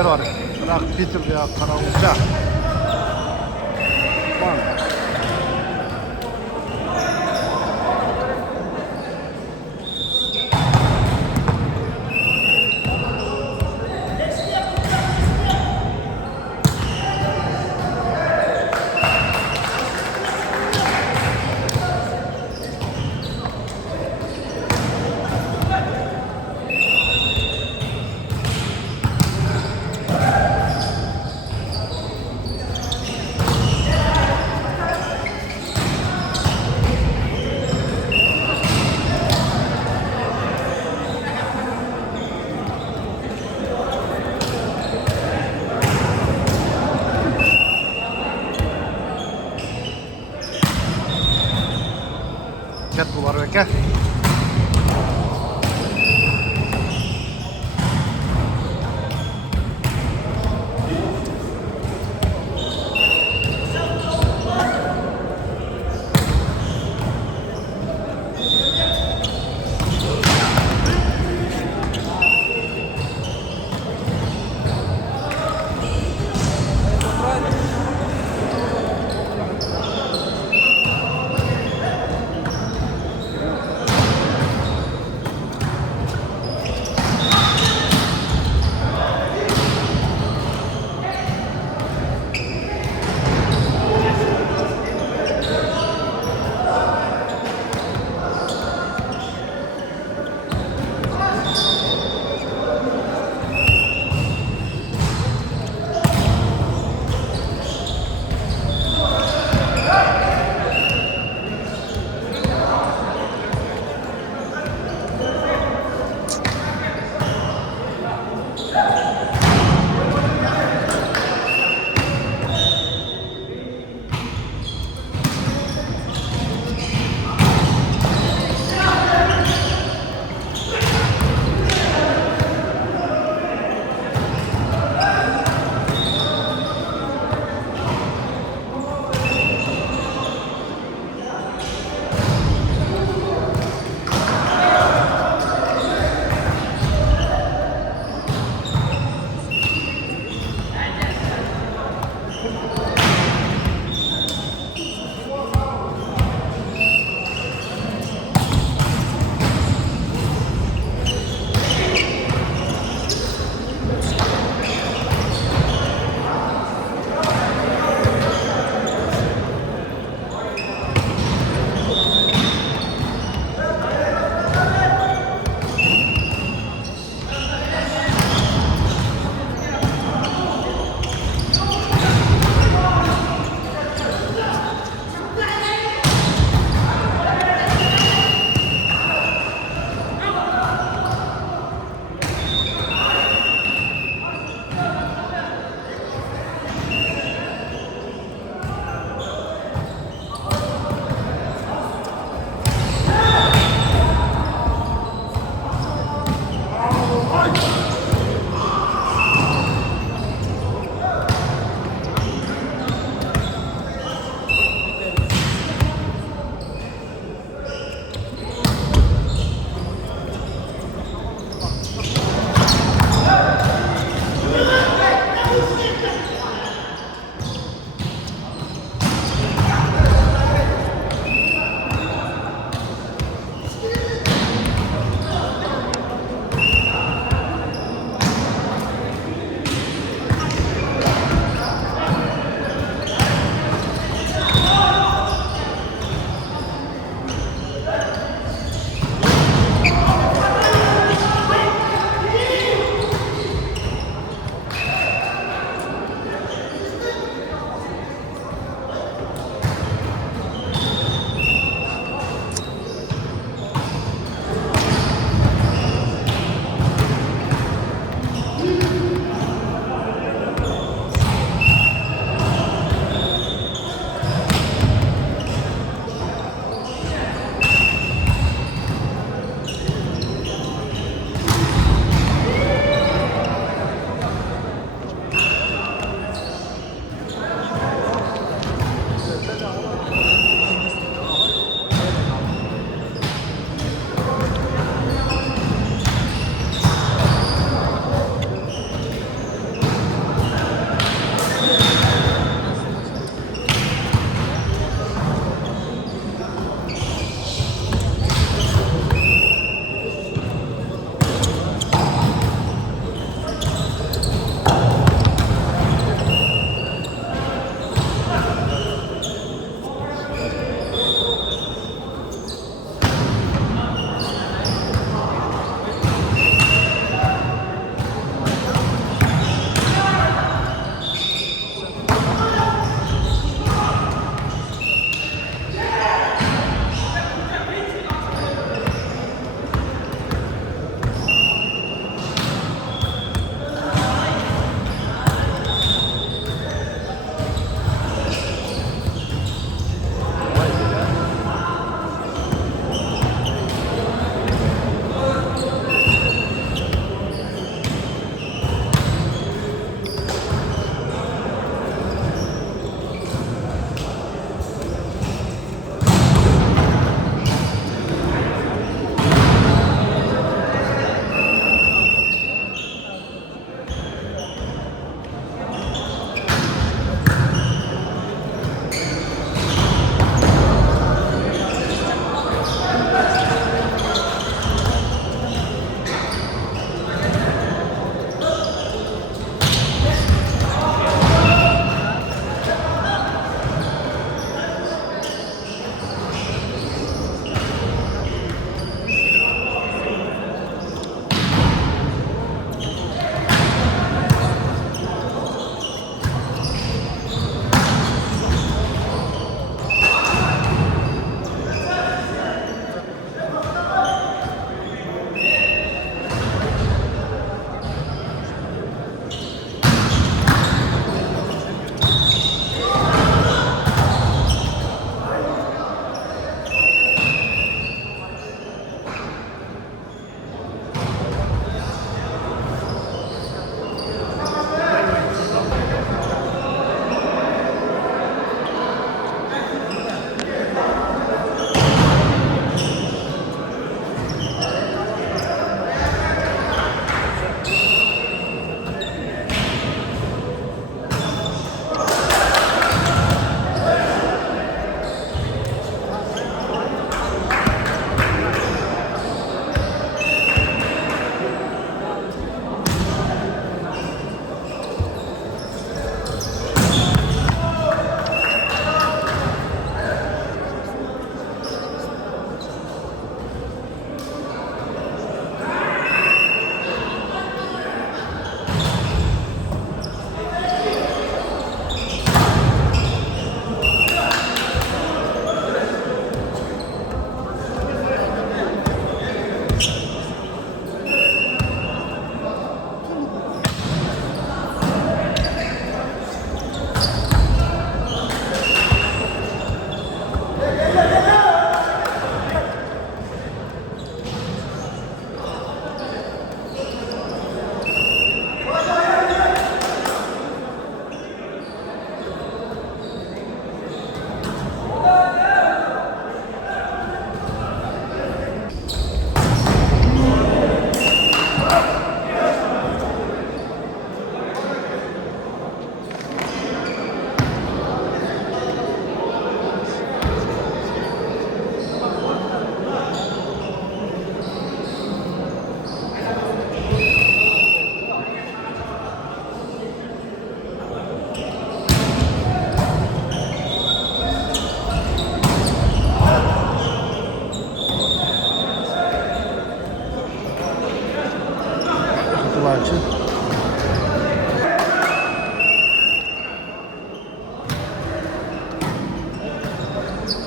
жігіттер бар. Бірақ Питерде қарауымызша кет болар беке.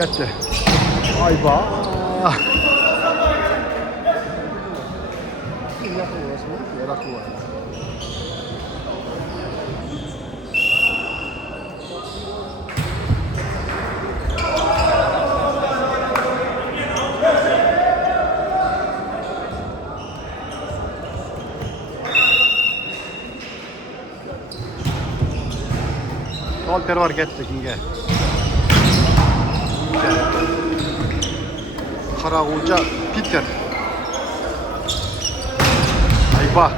Ketdi. Ayba. Alper var ketdi kimga? Qarag'uvchi Peter. Ayba.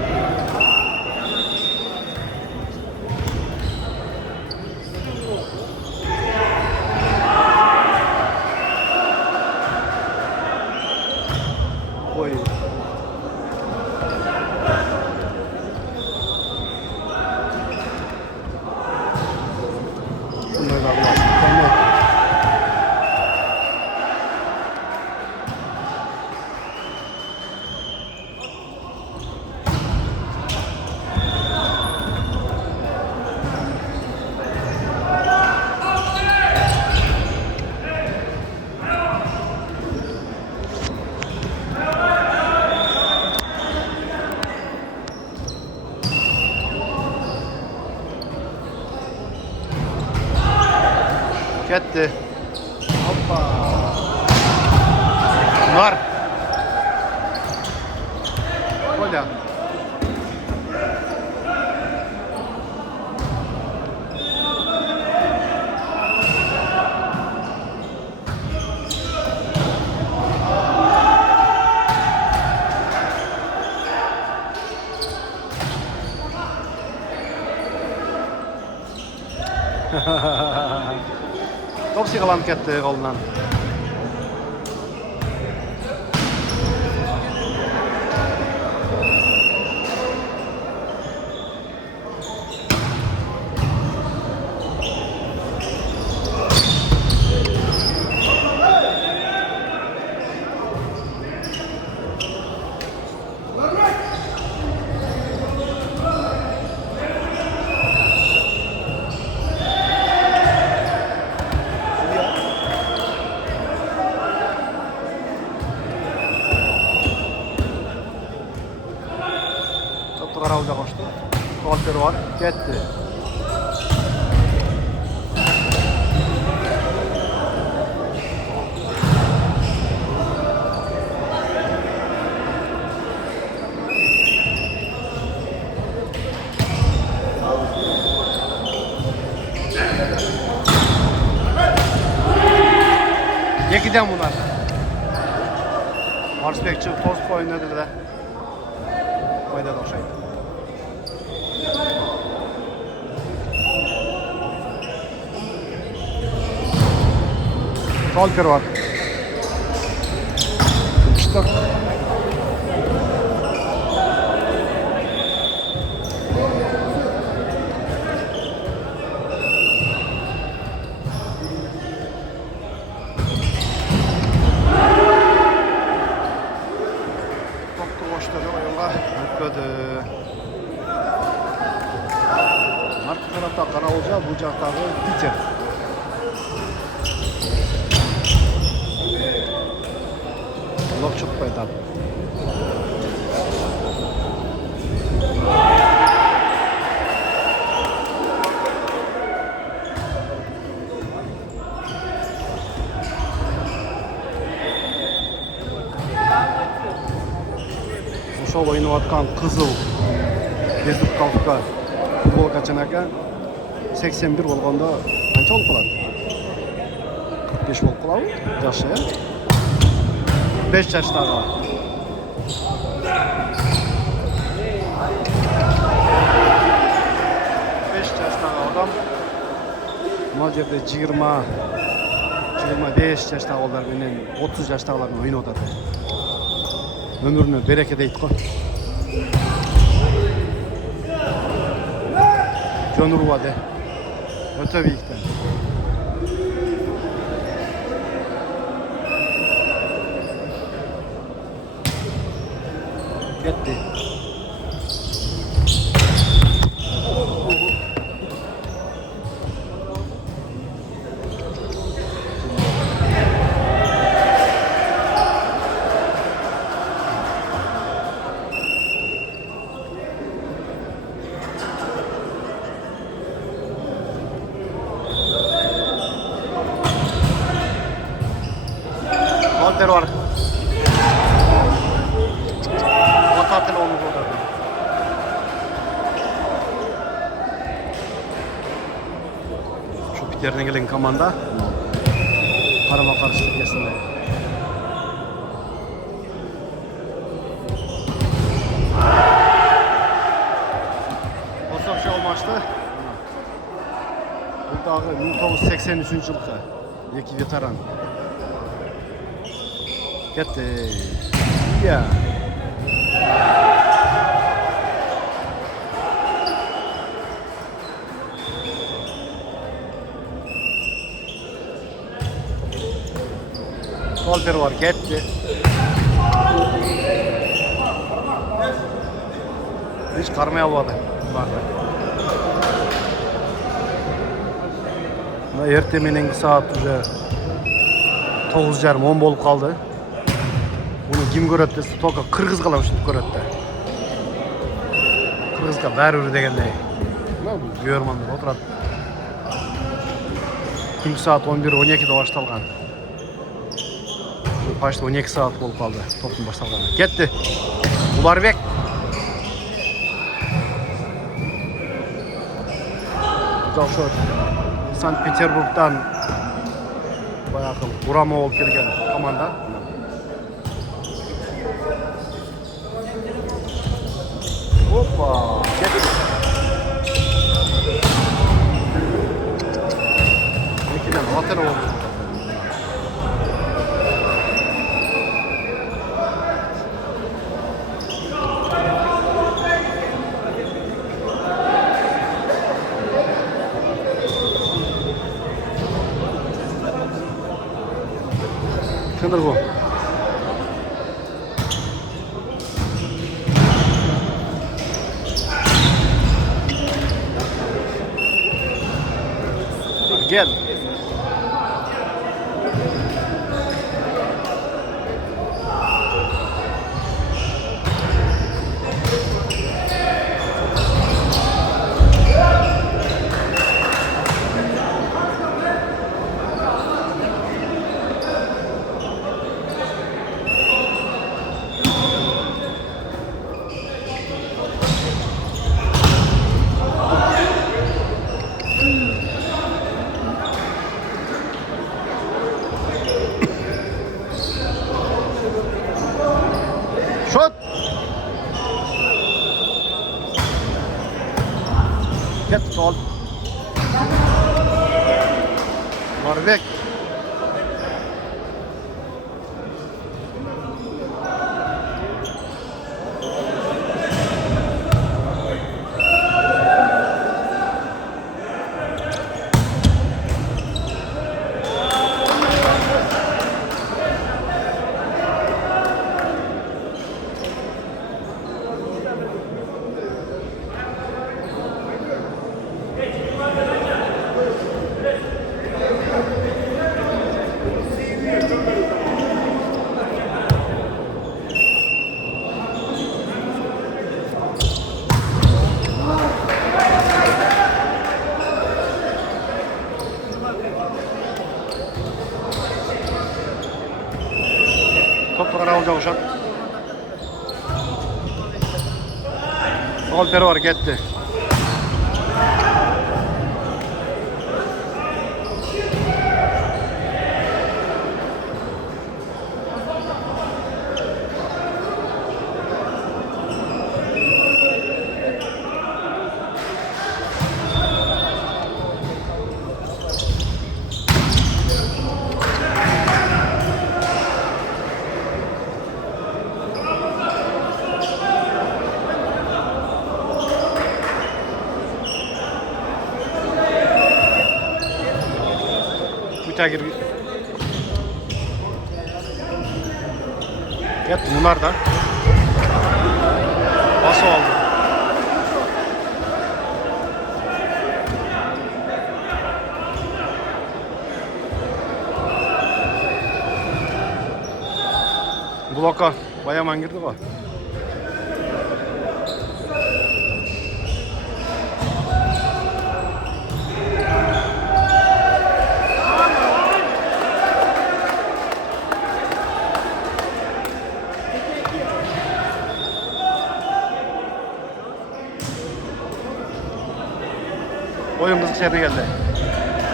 Oy. Şunları da alalım. Tamam. Ketdi. Hoppa. Var. Kola. Top sıyğılanıp ketdi qolundan. Qarag'uvga qo'shdi. Alper var ketdi. Yekidan bunlar. Marsbekçi tost oynadı da. Oynadı o'xshaydi. Alper var. Çıtak. Toptu boşladı oyunga yutmadı. Arka tarafta Qarag'uvchi, bu jaqdagi Peter. Blok çıkmaydı abi. Ошол ойнап аткан кызыл безрукавка футболка чынакы 81 болгондо канча болуп калат? 45 болуп калабы? Жашы, э? 5 yaştағы. Адам мына жерде 20-25 жаштагылар менен 30 жаштагылар ойноп атат. Өмүрүнө береке дейт го. Жон урбады. Өтө бийиктен. Ketdi. Walter var. Otatın onu burada. Şu Peter'den gelen komanda. Karama karşı ülkesinde. Osakşa olmaçtı. Buradaki 1983 yılki iki veteran. Gitti. Ya. Walter var gitti. Hiç karmaya olmadı. Ertemenin saat 9:30-10 bolup kaldı. Bunu kim göröt dese toka Kırgız kalam uşintiп göröt da. Kırgızga bäribir degендей. Görmanlar oturat. Түнкү saat 11-12'de baştalgan. Почти 12 saat bolup kaldı toптун baştalgаны. Ketти. Уларбек. Ошо Санкт-Петербургдан баягы урама болуп келген команда. Опа! Ekiden Walter oldu. Kıdırgo. Gel. Şut. Get sol. Norvek. Topla karavul çalışan. Walter var gitti. Müteahhir. Evet, bunlar da bası oldu. Bloka bayaman girdi bu. Oyun kızık yerine geldi.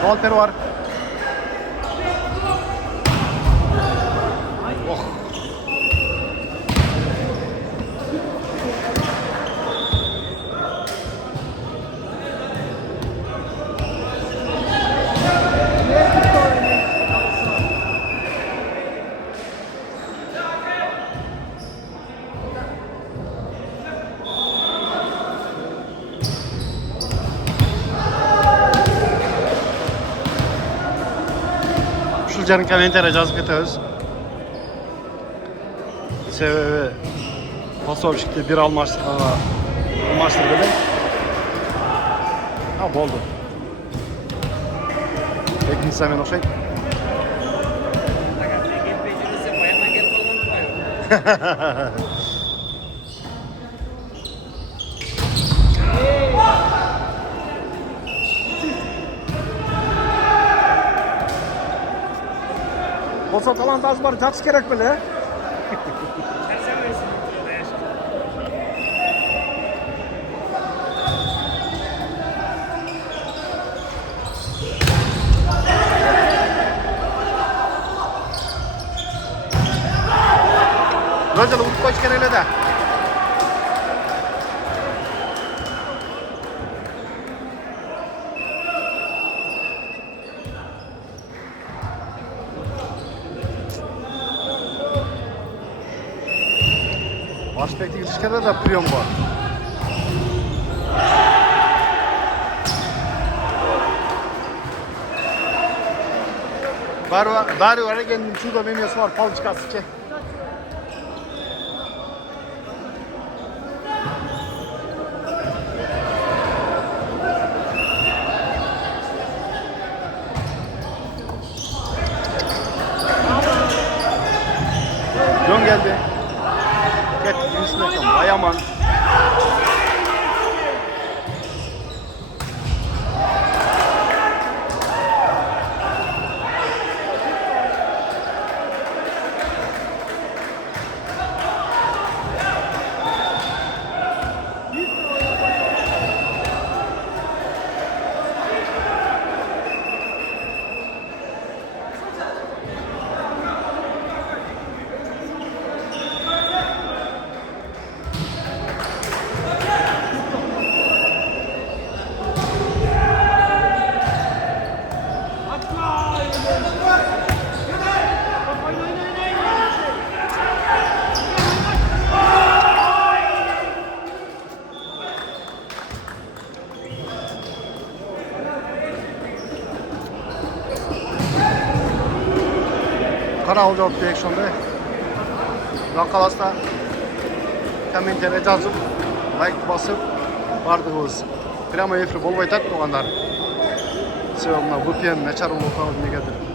Golper var. Oh. Şulcanın komentari жазып кетебиz. Себеби Пасовщикте бир алмаштырды эле. Болду. Экинчи самен окшойт. Болсо талант аз бар, жатыш керек беле? Rojal utib qo'yish kerak edi. Başbek'te ilişkide de priyon var. Bari var kendin şurada memesi var, pal çıkarsın ki. Dön geldi. Gel, birisine tam Bayaman. Kanal cevap direksiyonda. Ulan kalasda kommentere жазып, лайк басып, бардығыз. Прямо эфир болбай жатат оғандар. Себебі мына VPN начар болуп калды негедир.